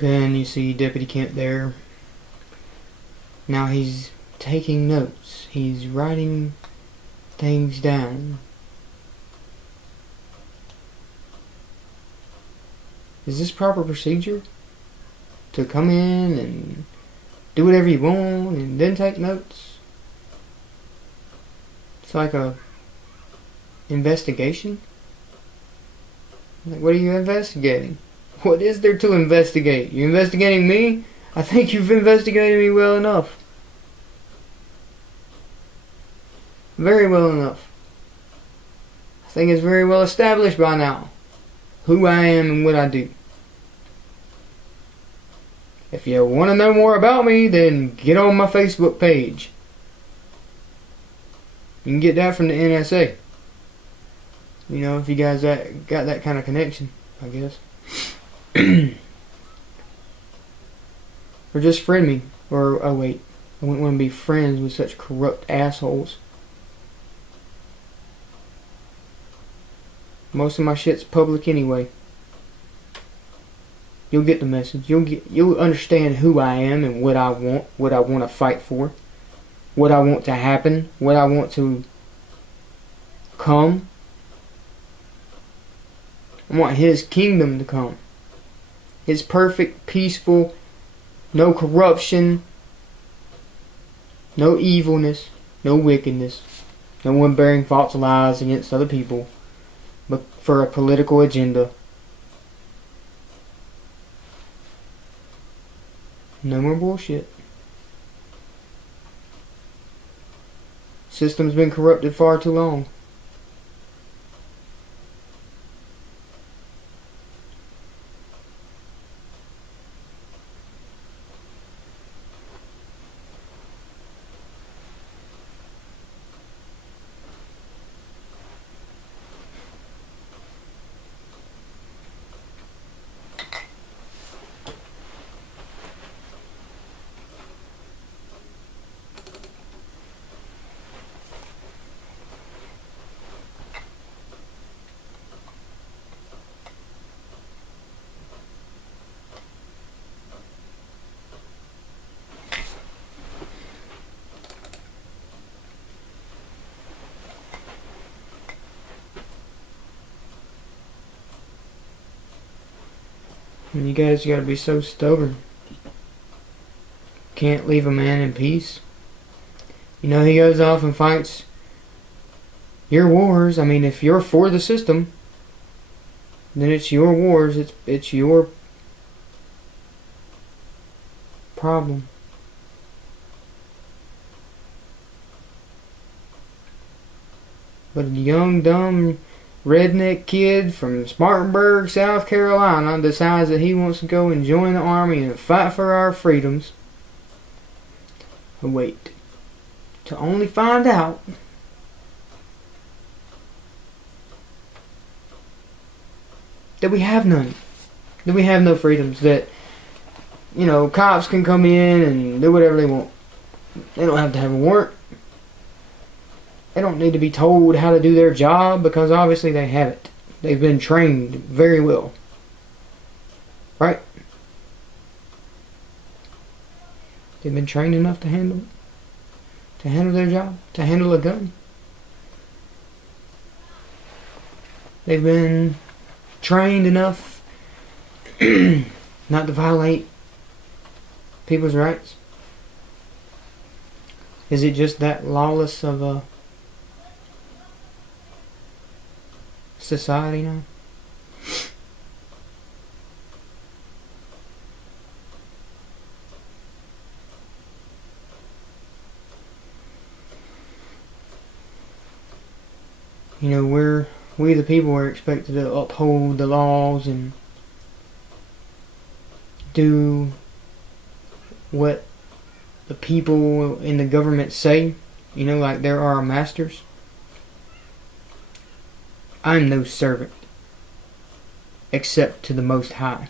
Then you see Deputy Kent there. Now he's taking notes. He's writing things down. Is this proper procedure? To come in and do whatever you want and then take notes? It's like a investigation? Like, what are you investigating? What is there to investigate? You investigating me? I think you've investigated me well enough. Very well enough. I think it's very well established by now who I am and what I do. If you want to know more about me, then get on my Facebook page. You can get that from the NSA. You know, if you guys got that kind of connection, I guess. Or just friend me. Or, oh wait, I wouldn't want to be friends with such corrupt assholes. Most of my shit's public anyway. You'll get the message. You'll understand who I am and what I want to fight for, what I want to happen, what I want to come. I want His kingdom to come. His perfect, peaceful, no corruption, no evilness, no wickedness, no one bearing false lies against other people, but for a political agenda. No more bullshit. System's been corrupted far too long. And you guys gotta be so stubborn. Can't leave a man in peace. You know, he goes off and fights your wars. I mean, if you're for the system, then it's your wars. It's your problem. But a young, dumb redneck kid from Spartanburg, South Carolina decides that he wants to go and join the army and fight for our freedoms. But wait, to only find out that we have none. That we have no freedoms. That, you know, cops can come in and do whatever they want. They don't have to have a warrant. They don't need to be told how to do their job because obviously they have it. They've been trained very well. Right? They've been trained enough to handle their job, to handle a gun. They've been trained enough not to violate people's rights. Is it just that lawless of a society now? You know, we the people are expected to uphold the laws and do what the people in the government say. You know, like they're our masters. I'm no servant, except to the Most High.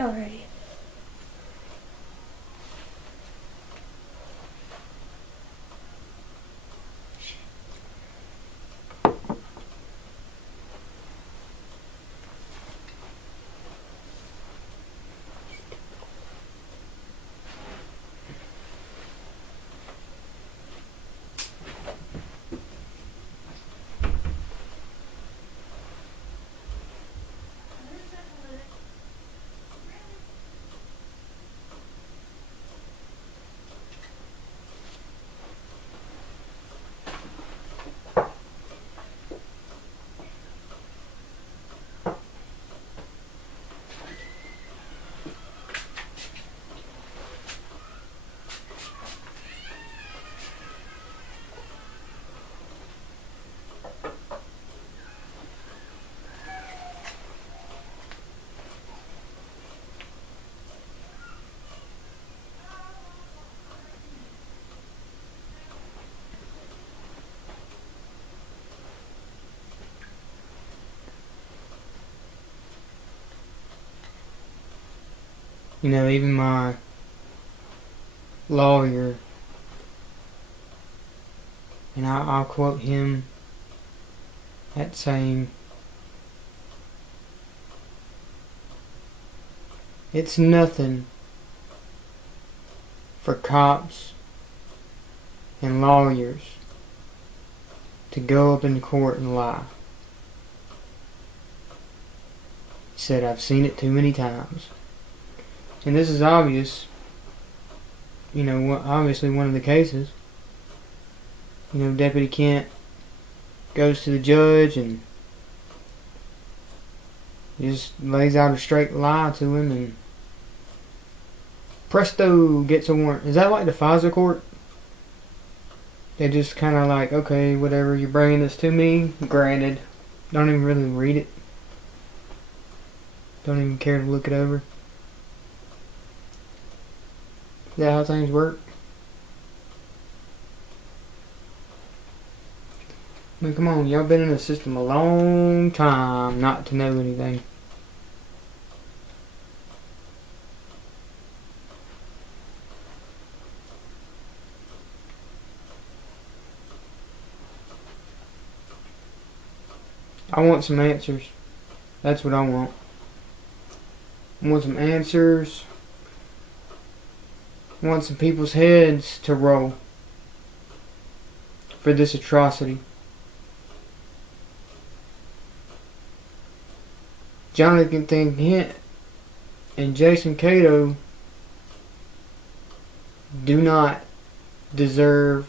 already. You know, even my lawyer, and I'll quote him at saying, "It's nothing for cops and lawyers to go up in court and lie." He said, "I've seen it too many times." And this is obvious, you know, obviously one of the cases. You know, Deputy Kent goes to the judge and just lays out a straight lie to him, and presto, gets a warrant. Is that like the FISA court? They just kind of like, okay, whatever, you're bringing this to me, granted. Don't even really read it. Don't even care to look it over. Is that how things work? I mean, come on, y'all been in the system a long time not to know anything. I want some answers. That's what I want. I want some answers. I want some people's heads to roll for this atrocity. Jonathan Kent and Jason Cato do not deserve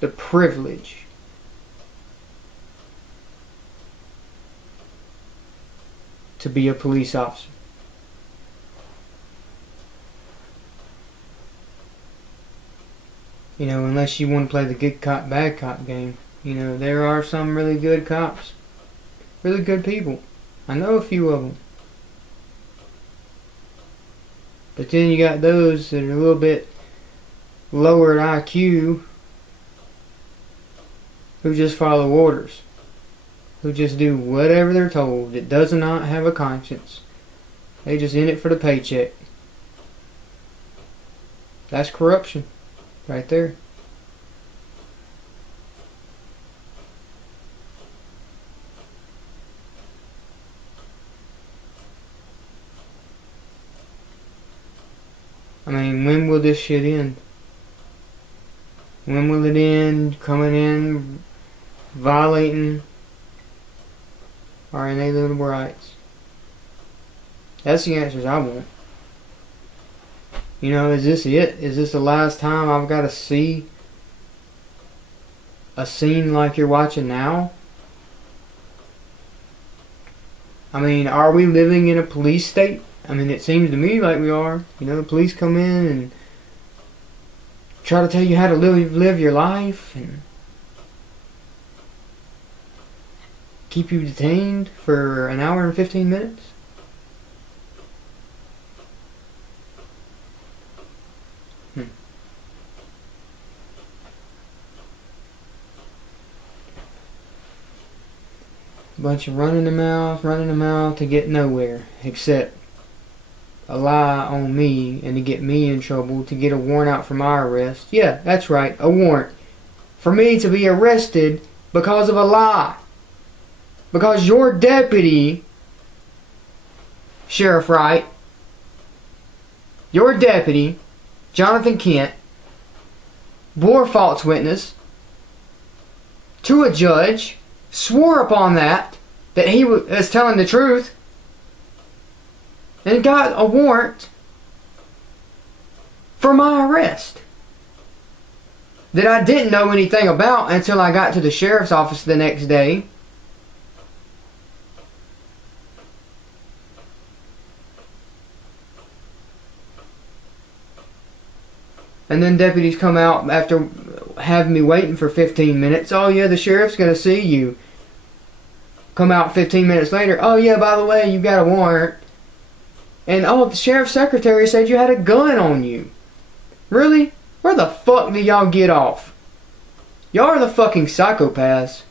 the privilege to be a police officer. You know, unless you want to play the good cop, bad cop game. You know, there are some really good cops. Really good people. I know a few of them. But then you got those that are a little bit lower in IQ who just follow orders. Who just do whatever they're told. That does not have a conscience. They just in it for the paycheck. That's corruption. Right there. I mean, when will this shit end? When will it end? Coming in, violating our inalienable rights? That's the answers I want. You know, is this it? Is this the last time I've got to see a scene like you're watching now? I mean, are we living in a police state? I mean, it seems to me like we are. You know, the police come in and try to tell you how to live your life and keep you detained for an hour and 15 minutes. Bunch of running the mouth to get nowhere, except a lie on me and to get me in trouble, to get a warrant out for my arrest. Yeah, that's right, a warrant. For me to be arrested because of a lie. Because your deputy, Sheriff Wright, your deputy, Jonathan Kent, bore false witness to a judge, swore upon that he was telling the truth, and got a warrant for my arrest that I didn't know anything about until I got to the sheriff's office the next day. And then deputies come out after having me waiting for 15 minutes. Oh yeah, the sheriff's going to see you. Come out 15 minutes later. Oh yeah, by the way, you got a warrant. And oh, the sheriff's secretary said you had a gun on you. Really? Where the fuck do y'all get off? Y'all are the fucking psychopaths.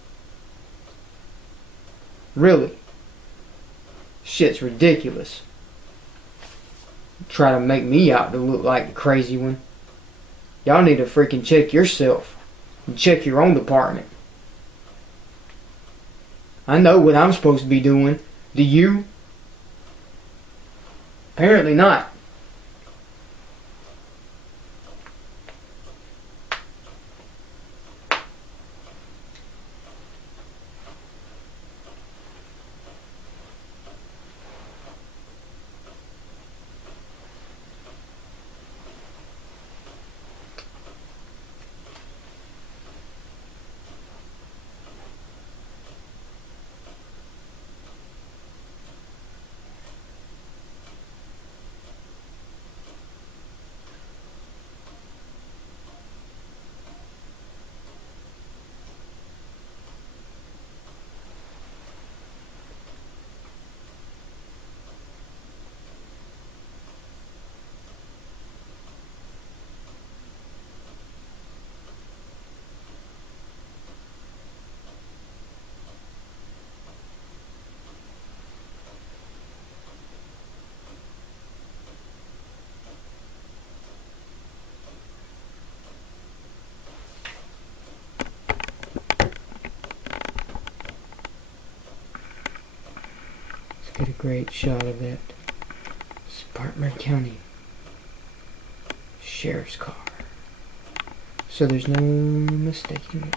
Really. Shit's ridiculous. Try to make me out to look like the crazy one. Y'all need to freaking check yourself. And check your own department. I know what I'm supposed to be doing. Do you? Apparently not. Get a great shot of that Spartanburg County Sheriff's car, so there's no mistaking it.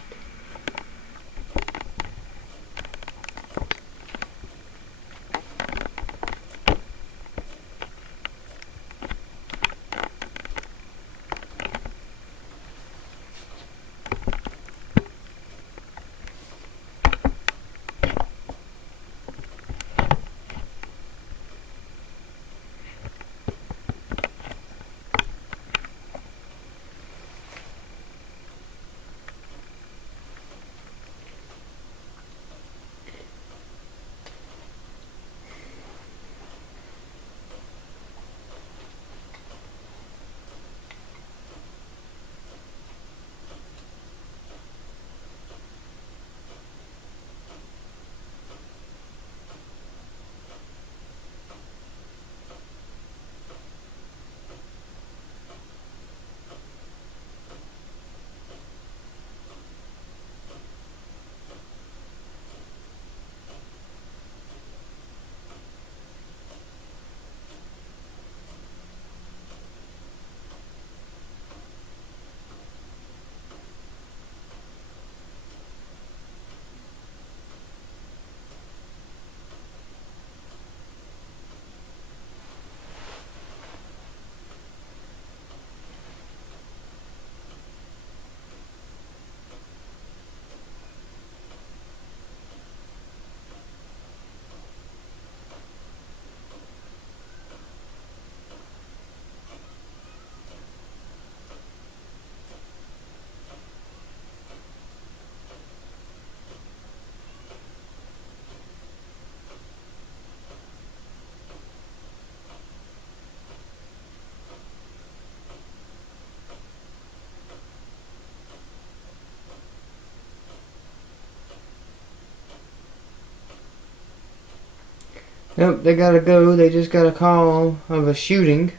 Nope, they gotta go. They just got a call of a shooting.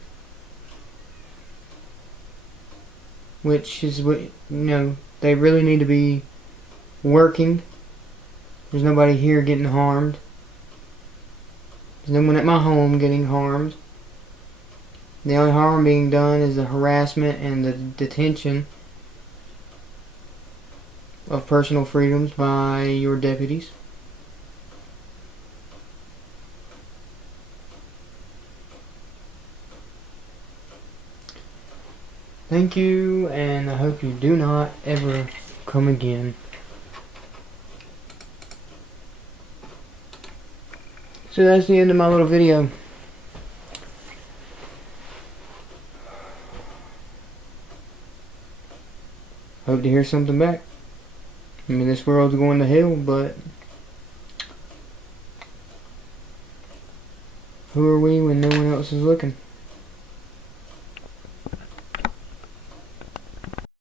Which is what, they really need to be working. There's nobody here getting harmed. There's no one at my home getting harmed. The only harm being done is the harassment and the detention of personal freedoms by your deputies. Thank you, and I hope you do not ever come again. So that's the end of my little video. Hope to hear something back. I mean, this world's going to hell, but who are we when no one else is looking?